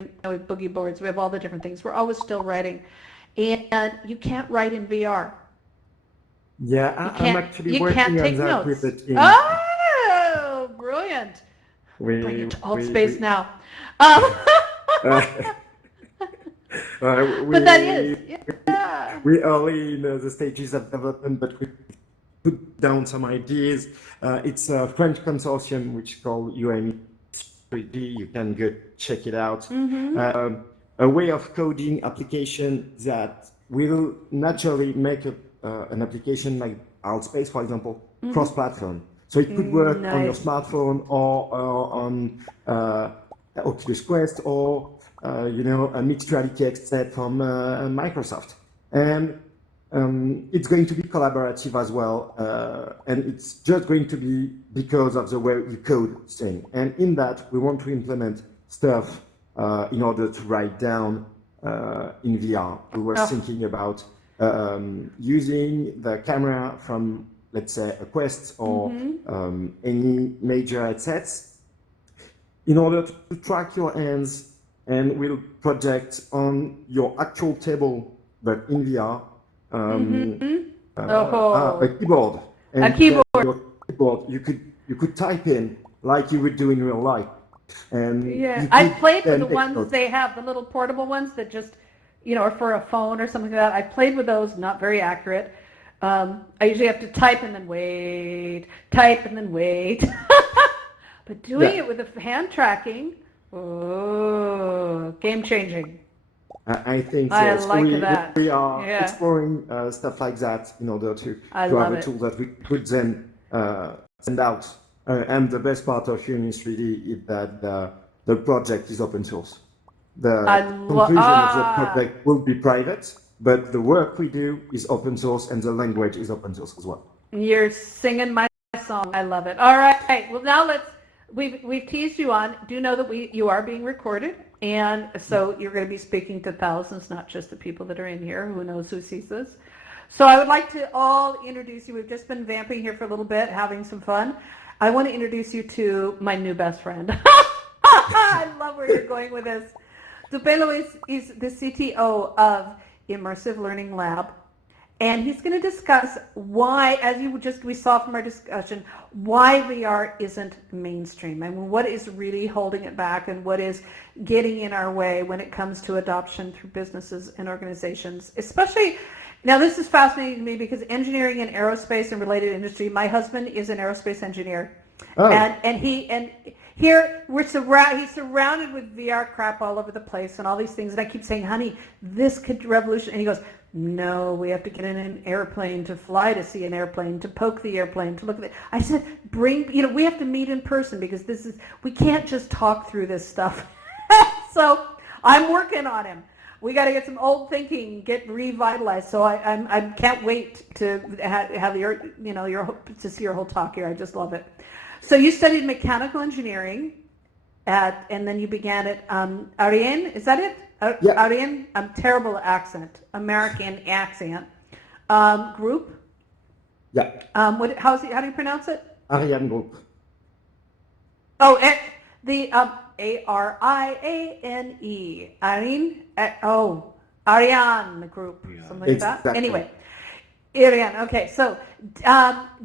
we have boogie boards, we have all the different things. We're always still writing. And you can't write in VR. Yeah, I'm actually You can't working on take that with the notes. team. Oh, brilliant. Bring We it to alt we space now. Um, uh, but that is, we yeah. we early in the stages of development, but we put down some ideas. It's a French consortium which is called UM3D. You can go check it out. A way of coding application that will naturally make an application like Outspace, for example, cross-platform. So it could work on your Nice. smartphone or on Oculus Quest or a mixed reality headset from Microsoft. And it's going to be collaborative as well, and it's just going to be because of the way you code thing. And in that, we want to implement stuff in order to write down in VR. We were thinking about using the camera from, let's say, a Quest or any major headsets in order to track your hands, and will project on your actual table, but in VR, a Oh, keyboard, a and then keyboard. your keyboard you could type in like you would do in real life, and Yeah, you I've could played with the then take ones notes. they have, the little portable ones that just, are for a phone or something like that. I played with those, not very accurate. I usually have to type and then wait, type and then wait. But doing Yeah, it with the hand tracking, oh, game changing. I think I so. So like we that. are Yeah, exploring stuff like that in order I to have love a it. tool that we could then send out. And the best part of Unity 3D is that the project is open source. I The love, conclusion of the project will be private, but the work we do is open source and the language is open source as well. you're singing my song. I love it. All right. Well, now we've teased you on. Do know that you are being recorded, and so you're going to be speaking to thousands, not just the people that are in here. Who knows who sees this? So I would like to all introduce you. We've just been vamping here for a little bit, having some fun. I want to introduce you to my new best friend. I love where you're going with this. Dupain Louis is the CTO of Immersive Learning Lab. And he's going to discuss why, as we saw from our discussion, why VR isn't mainstream. I mean, what is really holding it back and what is getting in our way when it comes to adoption through businesses and organizations, especially. Now, this is fascinating to me because engineering and aerospace and related industry, my husband is an aerospace engineer. Oh, And here he's surrounded with VR crap all over the place and all these things. And I keep saying, honey, this could revolution. And he goes, no, we have to get in an airplane to fly to see an airplane, to poke the airplane, to look at it. I said, we have to meet in person because we can't just talk through this stuff. So I'm working on him. We got to get some old thinking, get revitalized. So I can't wait to have to see your whole talk here. I just love it. So you studied mechanical engineering and then you began at Ariane. Is that it? yeah, Ariane. I'm terrible at accent, American accent. Group. yeah. How do you pronounce it? Ariane Group. Oh, the Ariane. Ariane. Ariane Group. Something like that. Exactly. Anyway, Ariane. Okay, so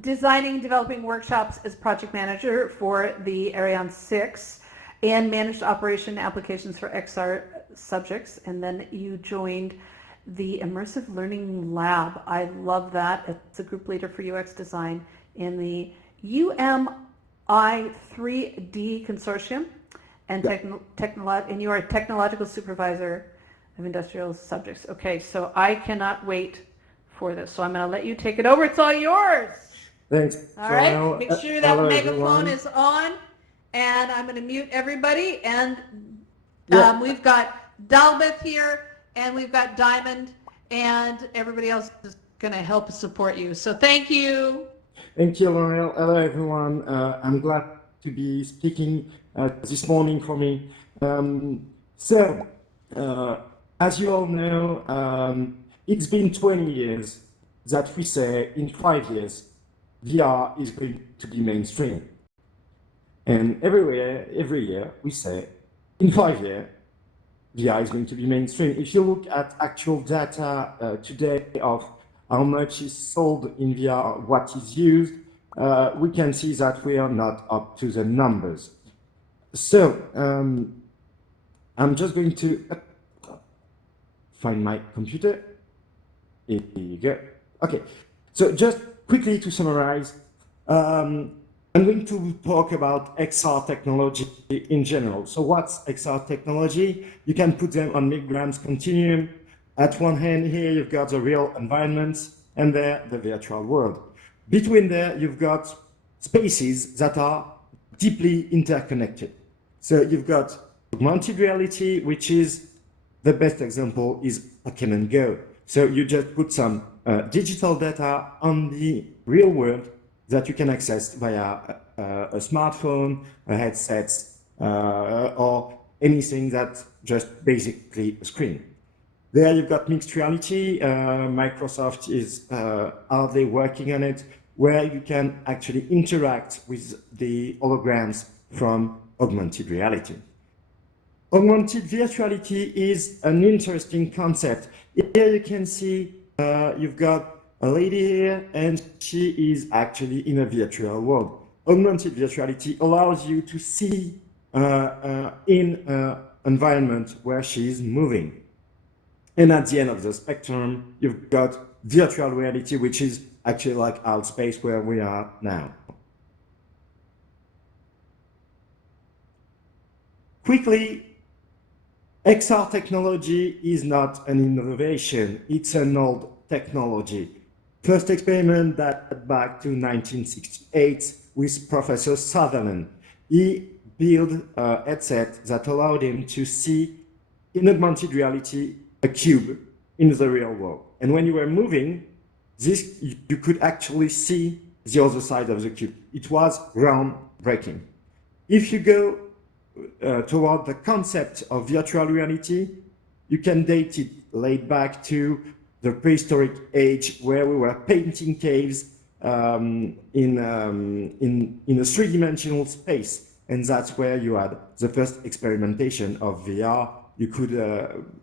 designing, developing workshops as project manager for the Ariane 6 and managed operation applications for XR subjects. And then you joined the Immersive Learning Lab. I love that. It's a group leader for UX design in the UMI 3D consortium and Yeah. and you are a technological supervisor of industrial subjects. Okay, so I cannot wait for this. So I'm going to let you take it over. It's all yours. Thanks, All right. Joel. Make sure that Hello, megaphone everyone. is on. And I'm going to mute everybody. And Yeah, we've got Dalbeth here, and we've got Diamond, and everybody else is going to help support you. So thank you. thank you, L'Oreal. Hello, everyone. I'm glad to be speaking this morning for me. So, uh, as you all know, it's been 20 years that we say in 5 years, VR is going to be mainstream. And every year we say in 5 years, VR is going to be mainstream. If you look at actual data today of how much is sold in VR, what is used, we can see that we are not up to the numbers. So I'm just going to find my computer. Here you go. Okay, so just quickly to summarize, I'm going to talk about XR technology in general. So what's XR technology? You can put them on milligrams continuum. At one hand here, you've got the real environment, and there, the virtual world. Between there, you've got spaces that are deeply interconnected. So you've got augmented reality, which is the best example is Pokemon Go. So you just put some digital data on the real world that you can access via a smartphone, a headset, or anything that's just basically a screen. There you've got mixed reality. Microsoft is hardly working on it, where you can actually interact with the holograms from augmented reality. Augmented virtuality is an interesting concept. Here you can see you've got a lady here, and she is actually in a virtual world. Augmented virtuality allows you to see in an environment where she is moving. And at the end of the spectrum, you've got virtual reality, which is actually like aerospace, where we are now. Quickly, XR technology is not an innovation, it's an old technology. First experiment dated back to 1968 with Professor Sutherland. He built a headset that allowed him to see in augmented reality a cube in the real world. And when you were moving, you could actually see the other side of the cube. It was groundbreaking. If you go toward the concept of virtual reality, you can date it laid back to the prehistoric age where we were painting caves in a three-dimensional space. And that's where you had the first experimentation of VR. You could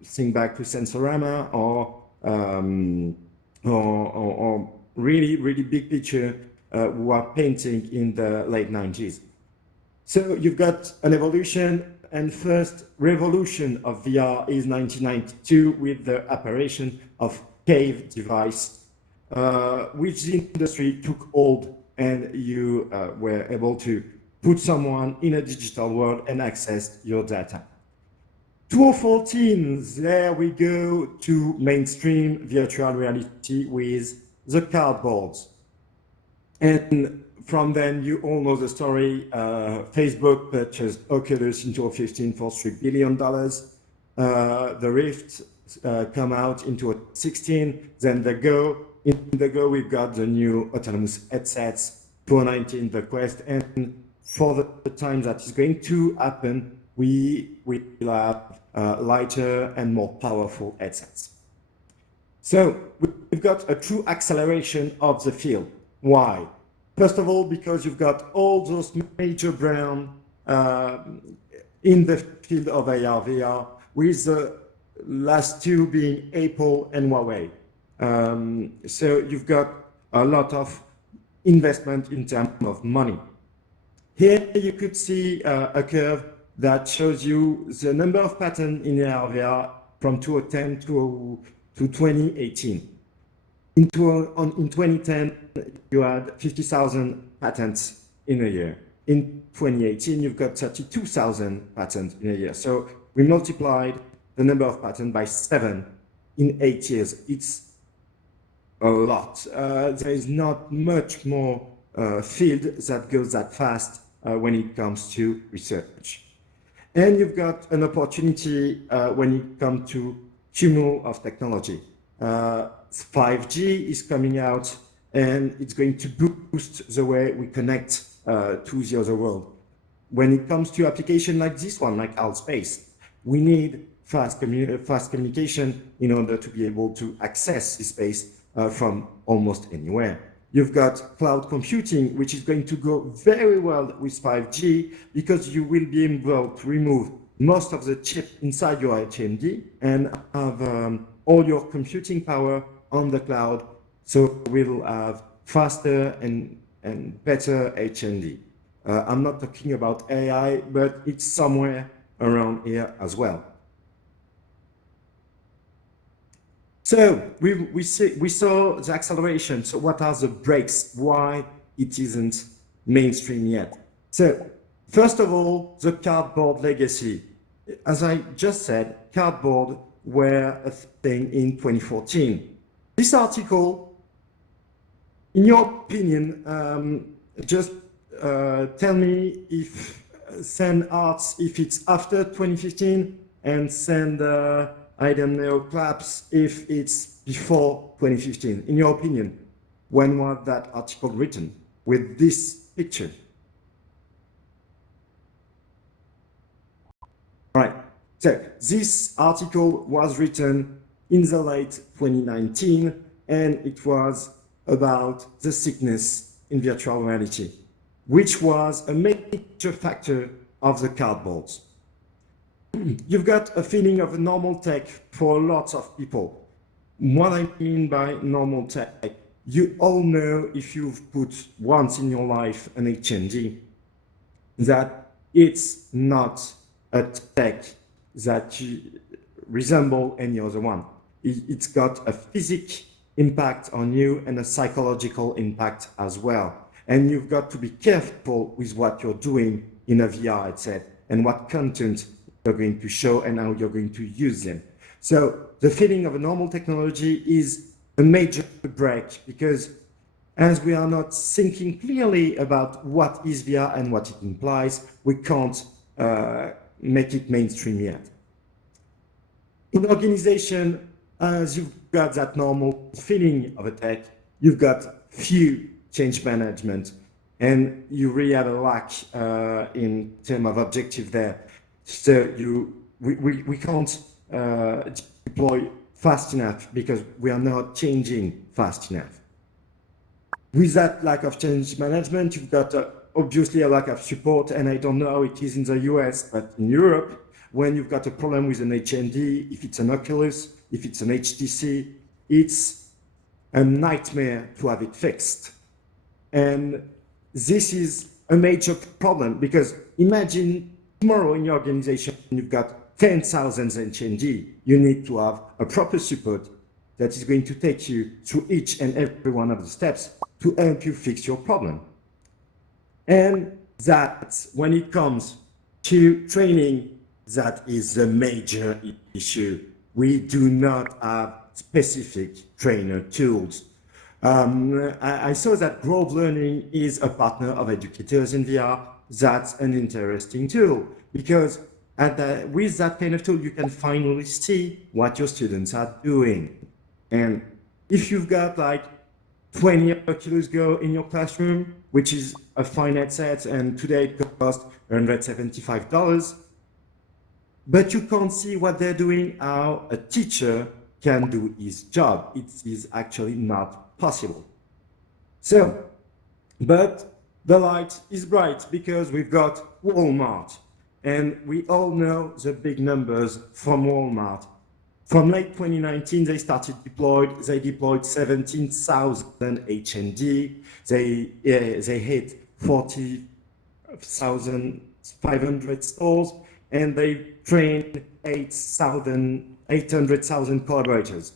think back to Sensorama or really, really big picture who are painting in the late 90s. So you've got an evolution, and first revolution of VR is 1992 with the apparition of cave device, which the industry took hold, and you were able to put someone in a digital world and access your data. 2014, there we go to mainstream virtual reality with the cardboards. And from then, you all know the story. Facebook purchased Oculus in 2015 for $3 billion. The Rift come out in 2016. Then the Go. In the Go, we've got the new autonomous headsets, 2019, the Quest. And for the time that is going to happen, we will have lighter and more powerful headsets. So we've got a true acceleration of the field. Why? First of all, because you've got all those major brands in the field of AR, VR, with the last two being Apple and Huawei. So you've got a lot of investment in terms of money. Here you could see a curve that shows you the number of patents in AR, VR from 2010 to 2018. In 2010, you had 50,000 patents in a year. In 2018, you've got 32,000 patents in a year. So we multiplied the number of patents by 7 in 8 years. It's a lot. There is not much more field that goes that fast when it comes to research. And you've got an opportunity when it comes to cumul of technology. 5G is coming out, and it's going to boost the way we connect to the other world. When it comes to application like this one, like aerospace, we need fast communication in order to be able to access this space from almost anywhere. You've got cloud computing, which is going to go very well with 5G because you will be able to remove most of the chip inside your HMD and have all your computing power on the cloud. So we'll have faster and better HMD. I'm not talking about AI, but it's somewhere around here as well. So we saw the acceleration. So what are the breaks? Why it isn't mainstream yet? So first of all, the cardboard legacy. As I just said, cardboard were a thing in 2014. This article, in your opinion, just tell me if send arts if it's after 2015 and send I don't know claps if it's before 2015. In your opinion, when was that article written with this picture? All right. So this article was written in the late 2019, and it was about the sickness in virtual reality, which was a major factor of the cardboards. You've got a feeling of a normal tech for lots of people. What I mean by normal tech, you all know if you've put once in your life an HMD, that it's not a tech that resemble any other one. It's got a physical impact on you and a psychological impact as well. And you've got to be careful with what you're doing in a VR headset and what content you're going to show and how you're going to use them. So the feeling of a normal technology is a major break because as we are not thinking clearly about what is VR and what it implies, we can't make it mainstream yet. In organization, as you've got that normal feeling of a tech, you've got few change management, and you really have a lack in terms of objective there. So we can't deploy fast enough because we are not changing fast enough. With that lack of change management, you've got obviously a lack of support, and I don't know how it is in the US, but in Europe, when you've got a problem with an HMD, if it's an Oculus, if it's an HTC, it's a nightmare to have it fixed. And this is a major problem because imagine tomorrow in your organization, you've got 10,000 HMD. You need to have a proper support that is going to take you through each and every one of the steps to help you fix your problem. And that when it comes to training, that is a major issue. We do not have specific trainer tools. I saw that Grove Learning is a partner of educators in VR. That's an interesting tool because with that kind of tool, you can finally see what your students are doing. And if you've got like 20 Oculus Go in your classroom, which is a fine headset, and today it costs $175, but you can't see what they're doing, how a teacher can do his job. It is actually not possible. So, but the light is bright because we've got Walmart, and we all know the big numbers from Walmart. From late 2019, they they deployed 17,000 HMD. They hit 40,500 stores, and they trained 800,000 collaborators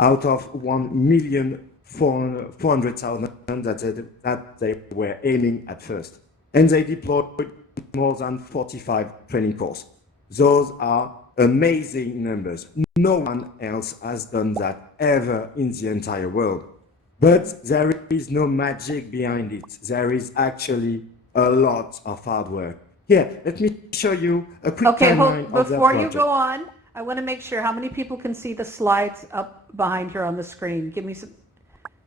out of 1,400,000 that they were aiming at first. And they deployed more than 45 training courses. Those are amazing numbers. No one else has done that ever in the entire world. But there is no magic behind it. There is actually a lot of hard work. Here, let me show you a quick timeline of that before project. you go on, I want to make sure how many people can see the slides up behind here on the screen. Give me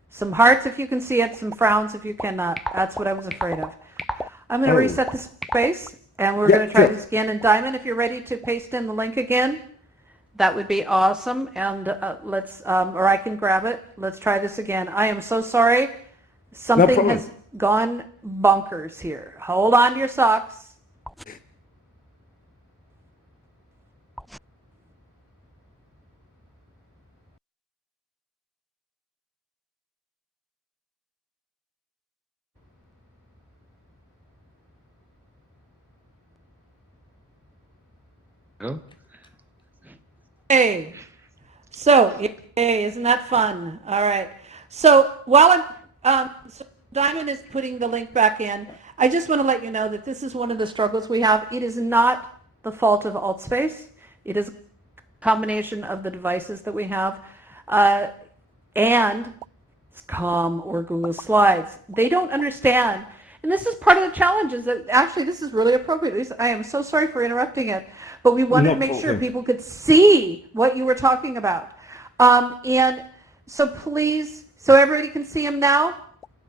some hearts if you can see it, some frowns if you cannot. That's what I was afraid of. I'm going to reset the space, and we're going to try this again. And Diamond, if you're ready to paste in the link again, that would be awesome. And let's, or I can grab it. Let's try this again. I am so sorry. Something has gone bonkers here. Hold on to your socks. Hey, so yay, isn't that fun? All right. So while so Diamond is putting the link back in, I just want to let you know that this is one of the struggles we have. It is not the fault of AltSpace. It is a combination of the devices that we have, uh, and Com or Google Slides. They don't understand. And this is part of the challenge is that actually this is really appropriate. Lisa, I am so sorry for interrupting it, but we wanted to No make sure problem. people could see what you were talking about. And so please, so everybody can see him now?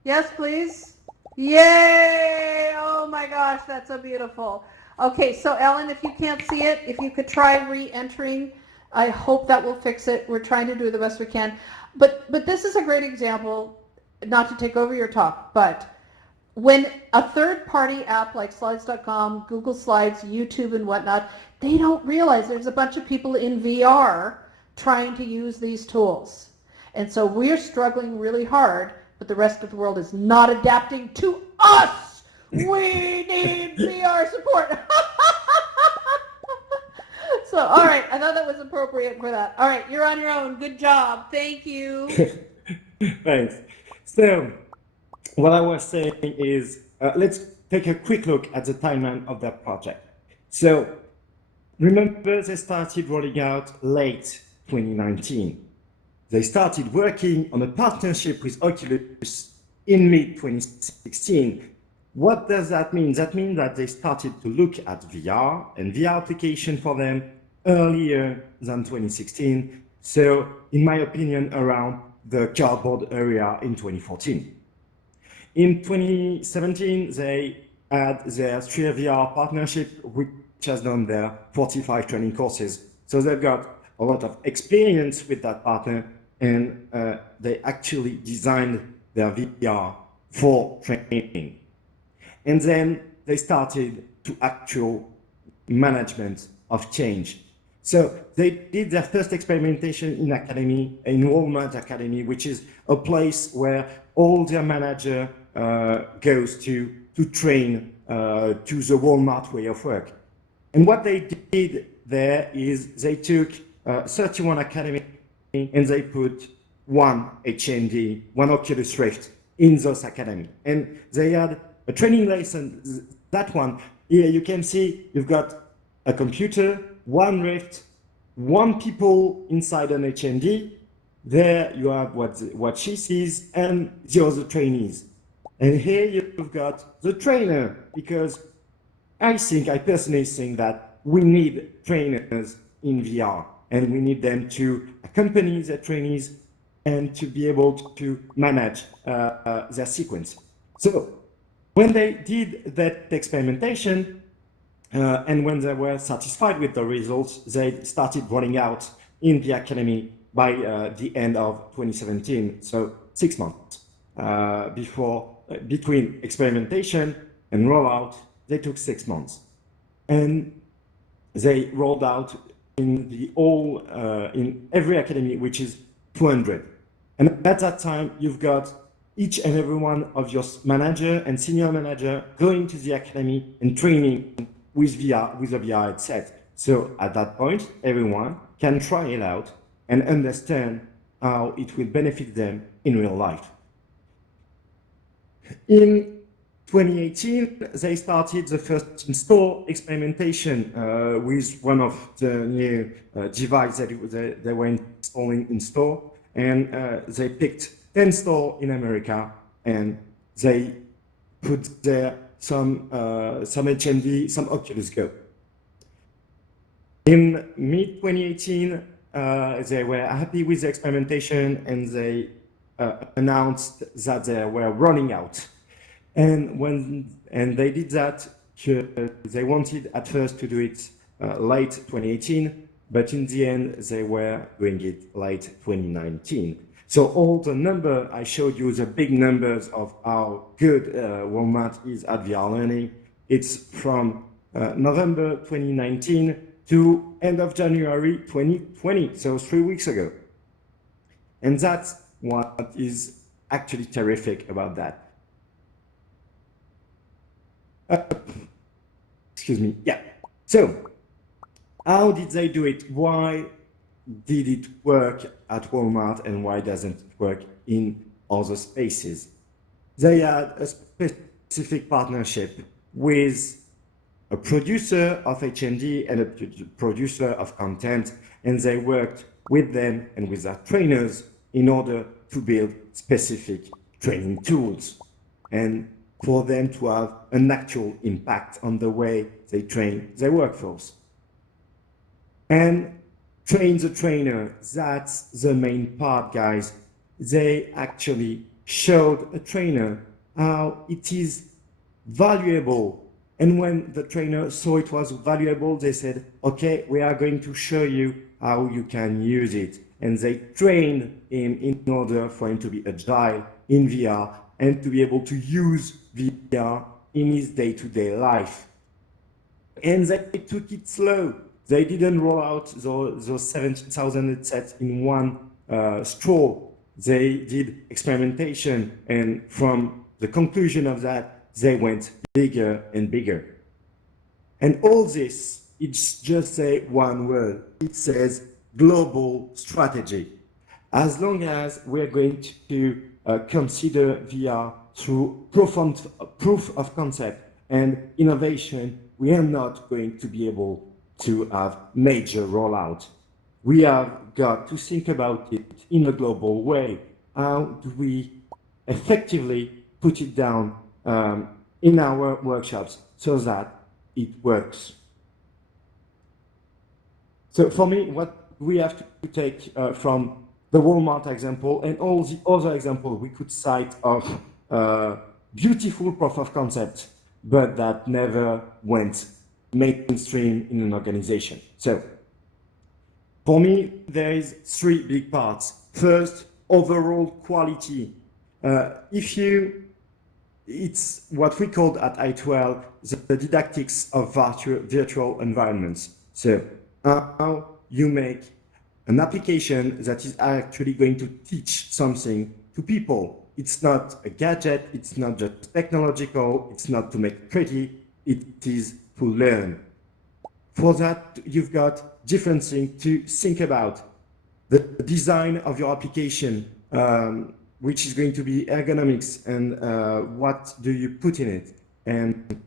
Yes, please? Yay! Oh my gosh, that's so beautiful. Okay, so Ellen, if you can't see it, if you could try re-entering, I hope that will fix it. We're trying to do the best we can. But this is a great example, not to take over your talk, but when a third-party app like Slides.com, Google Slides, YouTube, and whatnot, they don't realize there's a bunch of people in VR trying to use these tools. And so we're struggling really hard, but the rest of the world is not adapting to us. We need VR support. So, all right, I thought that was appropriate for that. All right, you're on your own. Good job. Thank you. Thanks. So, what I was saying is, let's take a quick look at the timeline of that project. So, remember they started rolling out late 2019. They started working on a partnership with Oculus in mid-2016. What does that mean? That means that they started to look at VR and VR application for them earlier than 2016. So, in my opinion, around the cardboard area in 2014. In 2017, they had their Sphere VR partnership, which has done their 45 training courses. So they've got a lot of experience with that partner, and they actually designed their VR for training. And then they started to actual management of change. So they did their first experimentation in academy, in Walmart Academy, which is a place where all their manager goes to train to the Walmart way of work. And what they did there is they took 31 academy and they put one HMD, one Oculus Rift in those academy. And they had a training lesson, that one. Here you can see you've got a computer, one Rift, one people inside an HMD. There you have what she sees and the other trainees. And here you've got the trainer, because I personally think that we need trainers in VR, and we need them to accompany their trainees and to be able to manage their sequence. So when they did that experimentation, and when they were satisfied with the results, they started rolling out in the academy by the end of 2017, so 6 months between experimentation and rollout. They took 6 months, and they rolled out in every academy, which is 200. And at that time, you've got each and every one of your manager and senior manager going to the academy and training with VR, with a VR headset. So at that point, everyone can try it out and understand how it will benefit them in real life. In 2018, they started the first in-store experimentation with one of the new devices that they were installing in store, and they picked 10 stores in America, and they put there some HMD, some Oculus Go. In mid-2018, they were happy with the experimentation, and they announced that they were running out. And they did that, they wanted at first to do it late 2018, but in the end, they were doing it late 2019. So all the number I showed you, the big numbers of how good Walmart is at VR learning, it's from November 2019 to end of January 2020, so 3 weeks ago. And that's what is actually terrific about that. Excuse me, yeah. So How did they do it? Why did it work at Walmart and why doesn't it work in other spaces? They had a specific partnership with a producer of HND and a producer of content, and they worked with them and with their trainers in order to build specific training tools and for them to have an actual impact on the way they train their workforce. And train the trainer, that's the main part, guys. They actually showed a trainer how it is valuable. And when the trainer saw it was valuable, they said, okay, we are going to show you how you can use it. And they trained him in order for him to be agile in VR and to be able to use VR in his day-to-day life. And they took it slow. They didn't roll out those 17,000 headsets in one stroll. They did experimentation, and from the conclusion of that, they went bigger and bigger. And all this, it's just say one word. It says global strategy. As long as we're going to consider VR through proof of concept and innovation, we are not going to be able to have major rollout. We have got to think about it in a global way. How do we effectively put it down in our workshops so that it works? So for me, what we have to take from the Walmart example and all the other examples we could cite of beautiful proof of concept, but that never went mainstream in an organization. So for me, there is three big parts. First, overall quality. It's what we called at I12 the didactics of virtual environments. So how you make an application that is actually going to teach something to people. It's not a gadget, it's not just technological, it's not to make pretty, it is to learn. For that, you've got different things to think about. The design of your application, which is going to be ergonomics, and what do you put in it, and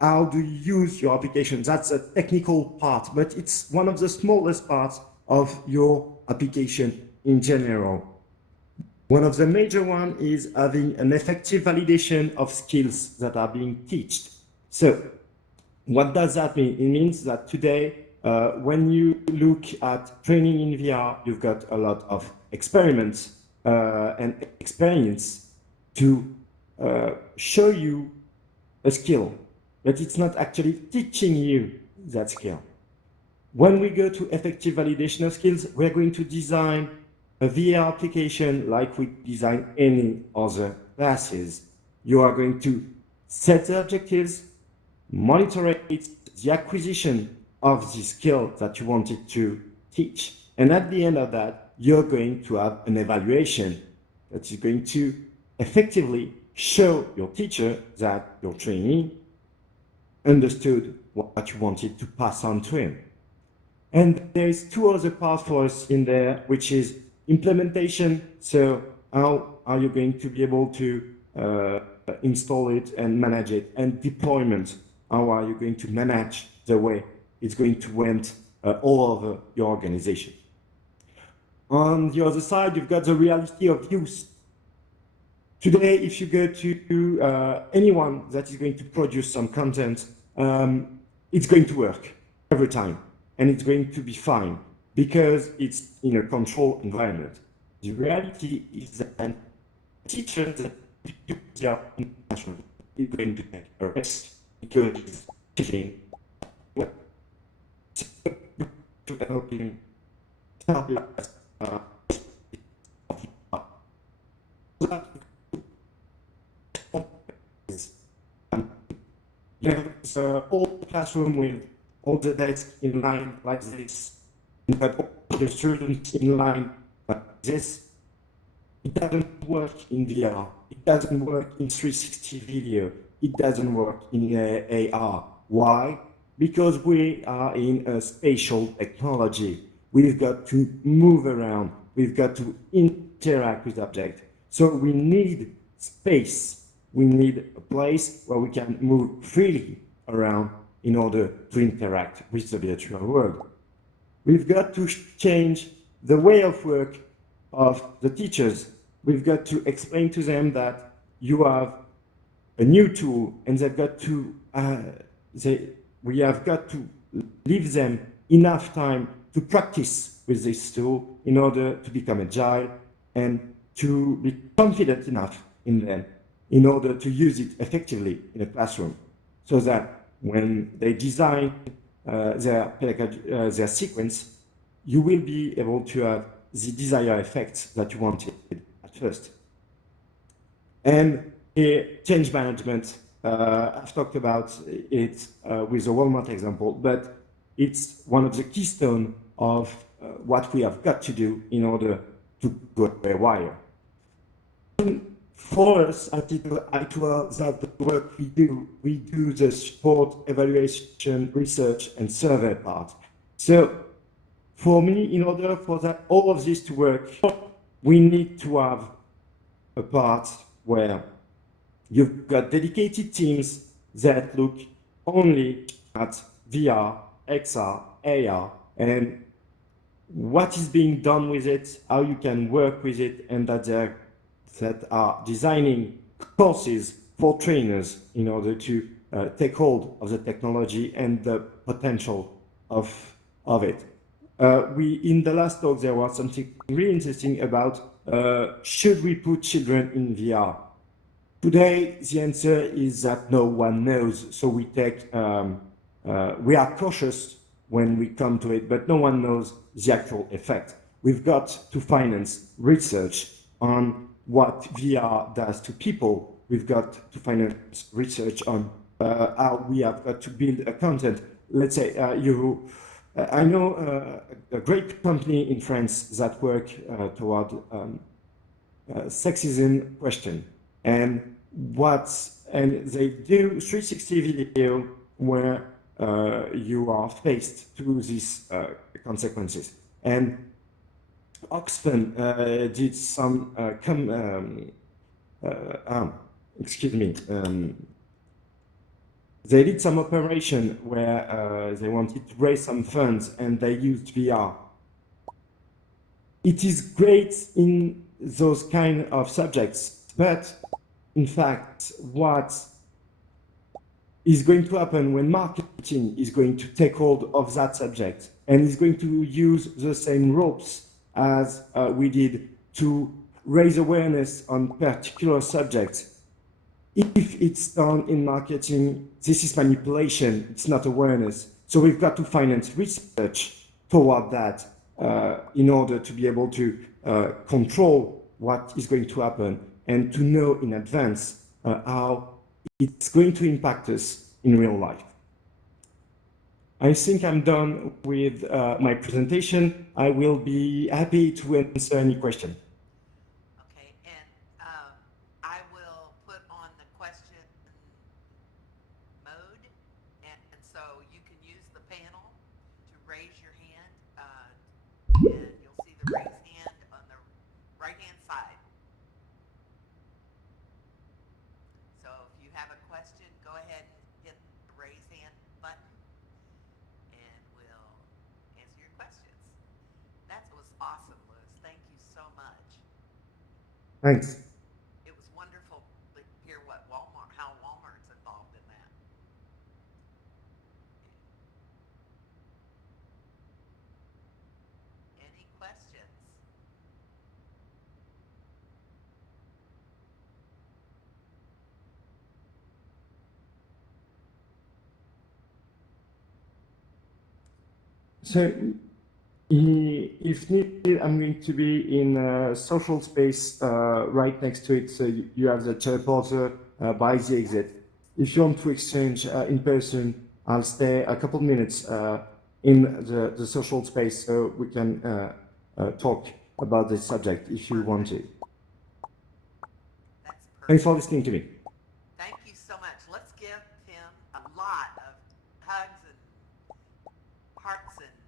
how do you use your application. That's a technical part, but it's one of the smallest parts of your application in general. One of the major ones is having an effective validation of skills that are being taught. So what does that mean? It means that today, when you look at training in VR, you've got a lot of experiments and experience to show you a skill, but it's not actually teaching you that skill. When we go to effective validation of skills, we're going to design a VR application like we design any other classes. You are going to set the objectives, monitor it, the acquisition of the skill that you wanted to teach. And at the end of that, you're going to have an evaluation that is going to effectively show your teacher that your trainee understood what you wanted to pass on to him. And there is two other parts for us in there, which is implementation. So how are you going to be able to install it and manage it? And deployment, how are you going to manage the way it's going to went all over your organization? On the other side, you've got the reality of use. Today, if you go to anyone that is going to produce some content, it's going to work every time, and it's going to be fine because it's in a controlled environment. The reality is that teachers that do their international is going to take a risk because it's teaching to helping it's an old classroom with all the desks in line like this, but all the students in line like this. It doesn't work in VR. It doesn't work in 360 video. It doesn't work in AR. Why? because we are in a spatial technology. We've got to move around. We've got to interact with objects. So we need space. We need a place where we can move freely around in order to interact with the virtual world. We've got to change the way of work of the teachers. We've got to explain to them that you have a new tool and they've got to, we have got to leave them enough time to practice with this tool in order to become agile and to be confident enough in them in order to use it effectively in a classroom, so that when they design their sequence, you will be able to have the desired effects that you wanted at first. And change management, I've talked about it with the Walmart example, but it's one of the keystone of what we have got to do in order to go haywire. For us at I12, that the work we do the support, evaluation, research, and survey part. So for me, in order for that all of this to work, we need to have a part where you've got dedicated teams that look only at VR, XR, AR, and what is being done with it, how you can work with it, and that are designing courses for trainers in order to take hold of the technology and the potential of it. In the last talk, there was something really interesting about should we put children in VR? Today, the answer is that no one knows. So we are cautious when we come to it, but no one knows the actual effect. We've got to finance research on what VR does to people. We've got to finance research on how we have got to build a content. Let's say I know a great company in France that work toward sexism question, and they do 360 video where you are faced to these consequences. And Oxfam did some they did some operation where they wanted to raise some funds and they used VR. It is great in those kind of subjects, but in fact, what is going to happen when marketing is going to take hold of that subject and is going to use the same ropes as we did to raise awareness on particular subjects? If it's done in marketing, this is manipulation, it's not awareness. So we've got to finance research toward that in order to be able to control what is going to happen and to know in advance how it's going to impact us in real life. I think I'm done with my presentation. I will be happy to answer any question. Okay, and I will put on the question mode, and so you can use the panel to raise your hand, and you'll see the raise hand on the right-hand side. So if you have a question, go ahead and hit the raise hand button, and we'll answer your questions. That was awesome, Louis. Thank you so much. Thanks. It was wonderful to hear how Walmart's involved in that. Any questions? So if needed, I'm going to be in a social space right next to it. So you have the teleporter by the exit. If you want to exchange in person, I'll stay a couple minutes in the social space so we can talk about this subject if you want to. That's perfect. Thanks for listening to me. Thank you so much. Let's give him a lot of hugs and hearts and